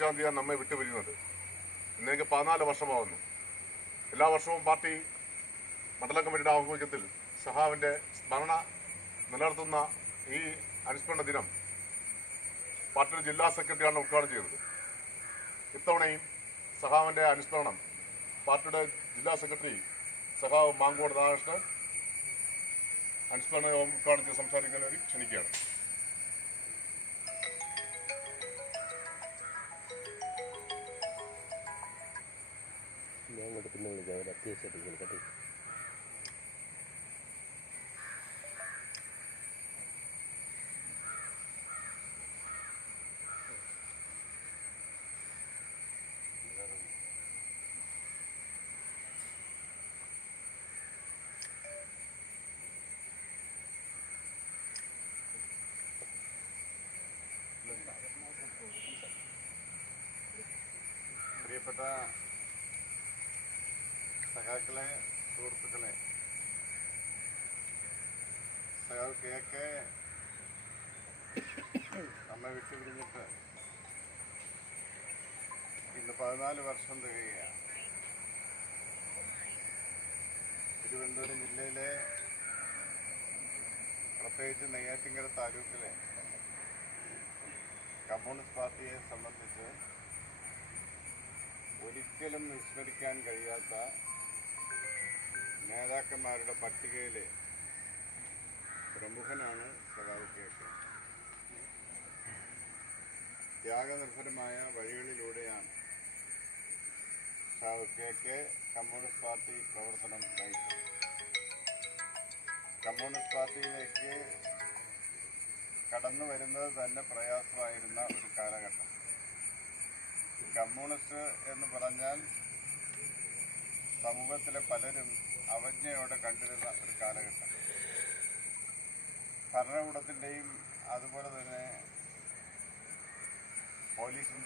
25-ാം തീയതിയാണ് നമ്മെ വിട്ടുപിരിയുന്നത്. ഇന്നേക്ക് 14 വർഷമാവുന്നു. എല്ലാ വർഷവും പാർട്ടി മണ്ഡലം കമ്മിറ്റിയുടെ ആഭിമുഖ്യത്തിൽ സഹാവിൻ്റെ സ്മരണ നിലനിർത്തുന്ന ഈ അനുസ്മരണ ദിനം പാർട്ടിയുടെ ജില്ലാ സെക്രട്ടറിയാണ് ഉദ്ഘാടനം ചെയ്തത്. ഇത്തവണയും സഹാവിൻ്റെ അനുസ്മരണം പാർട്ടിയുടെ ജില്ലാ സെക്രട്ടറി സഹാവ് മാങ്കോട് രാധാകൃഷ്ണൻ അനുസ്മരണ യോഗം ഉദ്ഘാടനം ചെയ്ത് സംസാരിക്കാൻ വേണ്ടി ക്ഷണിക്കുകയാണ്. പ്രിയപ്പെട്ട സഖാക്കളെ, സുഹൃത്തുക്കളെ, സഖാവ് കെ നമ്മെ വിട്ടുപിരിഞ്ഞിട്ട് ഇന്ന് 14 വർഷം തികയുകയാണ്. തിരുവനന്തപുരം ജില്ലയിലെ പ്രത്യേകിച്ച് നെയ്യാറ്റിൻകര താലൂക്കിലെ കമ്മ്യൂണിസ്റ്റ് പാർട്ടിയെ സംബന്ധിച്ച് ഒരിക്കലും വിസ്മരിക്കാൻ കഴിയാത്ത നേതാക്കന്മാരുടെ പട്ടികയിലെ പ്രമുഖനാണ് സഖാവ് കെ. ത്യാഗനിർഭരമായ വഴികളിലൂടെയാണ് സഖാവ് കെ കമ്മ്യൂണിസ്റ്റ് പാർട്ടി പ്രവർത്തനം നയിച്ചത്. കമ്മ്യൂണിസ്റ്റ് പാർട്ടിയിലേക്ക് കടന്നു വരുന്നത് തന്നെ പ്രയാസമായിരുന്ന ഒരു കാലഘട്ടം. കമ്മ്യൂണിസ്റ്റ് എന്ന് പറഞ്ഞാൽ സമൂഹത്തിലെ പലരും അവജ്ഞയോടെ കണ്ടിരുന്ന ഒരു കാലഘട്ടം. ഭരണകൂടത്തിൻ്റെയും അതുപോലെ തന്നെ പോലീസിൻ്റെയും